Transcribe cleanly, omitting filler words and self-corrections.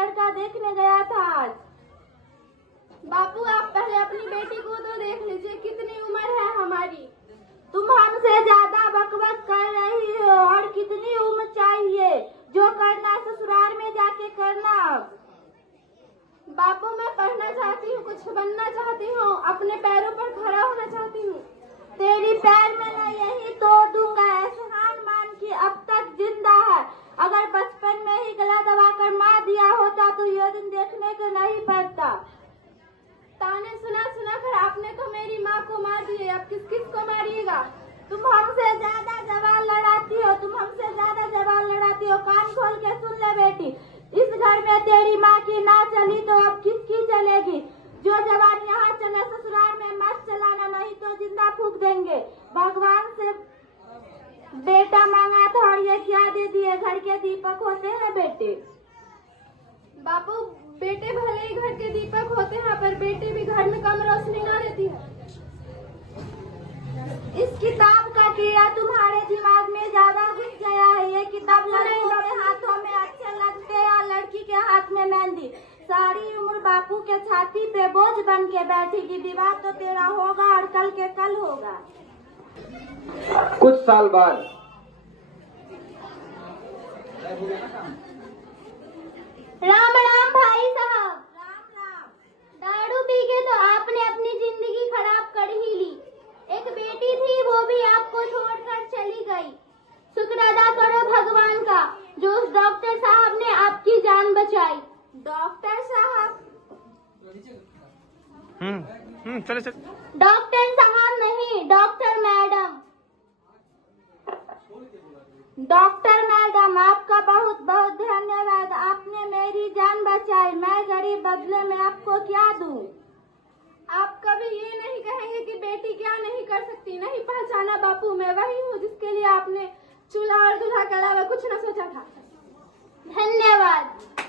लड़का देखने गया था आज। बापू आप पहले अपनी बेटी को तो देख लीजिए, कितनी उम्र है हमारी। तुम हमसे ज्यादा बकबक कर रही हो। और कितनी उम्र चाहिए? जो करना ससुराल में जाके करना। बापू मैं पढ़ना चाहती हूँ, कुछ बनना चाहती हूँ, अपने पैरों पर खड़ा होना चाहती हूँ। तेरी पैर में मैं यही तोड़ दूंगा। एहसान मान की अब तक जिंदा है। अगर बचपन में ही गला दबाकर मार दिया होता तो ये दिन देखने को नहीं पड़ता। ताने सुना सुना कर आपने तो मेरी माँ को मार दिए, अब किस किस को मारिएगा? तुम हमसे ज्यादा जवान लड़ाती हो, तुम हमसे ज्यादा जवान लड़ाती हो। कान खोल के सुन ले बेटी, इस घर में तेरी माँ की ना चली तो अब किसकी चलेगी? जो जवान यहाँ चले ससुराल में मत चलाना, नहीं तो जिंदा फूंक देंगे। भगवान से बेटा मांगा था और ये क्या दे दिए? घर के दीपक होते हैं बेटे। बापू बेटे भले ही घर के दीपक होते हैं, पर बेटी भी घर में कम रोशनी ना देती है। इस किताब का कीड़ा तुम्हारे दिमाग में ज्यादा घुस गया है। ये किताब लड़कों के हाथों में अच्छे लगते हैं और लड़की के हाथ में मेहंदी। सारी उम्र बापू के छाती पे बोझ बन के बैठेगी। विवाह तो तेरा होगा और कल के कल होगा। कुछ साल बाद राम राम भाई साहब। राम राम। दारू पी के तो आपने अपनी जिंदगी खराब कर ही ली। एक बेटी थी, वो भी आपको छोड़कर चली गई। शुक्र अदा करो भगवान का, जो उस डॉक्टर साहब ने आपकी जान बचाई। डॉक्टर साहब? चले चले। डॉक्टर साहब नहीं, डॉक्टर मैडम। डॉक्टर मैडम आपका बहुत बहुत धन्यवाद। आपने मेरी जान बचाई। मैं गरीब, बदले में आपको क्या दूं? आप कभी ये नहीं कहेंगे कि बेटी क्या नहीं कर सकती। नहीं पहचाना बापू, मैं वही हूँ जिसके लिए आपने चूल्हा और दूल्हा के अलावा कुछ न सोचा था। धन्यवाद।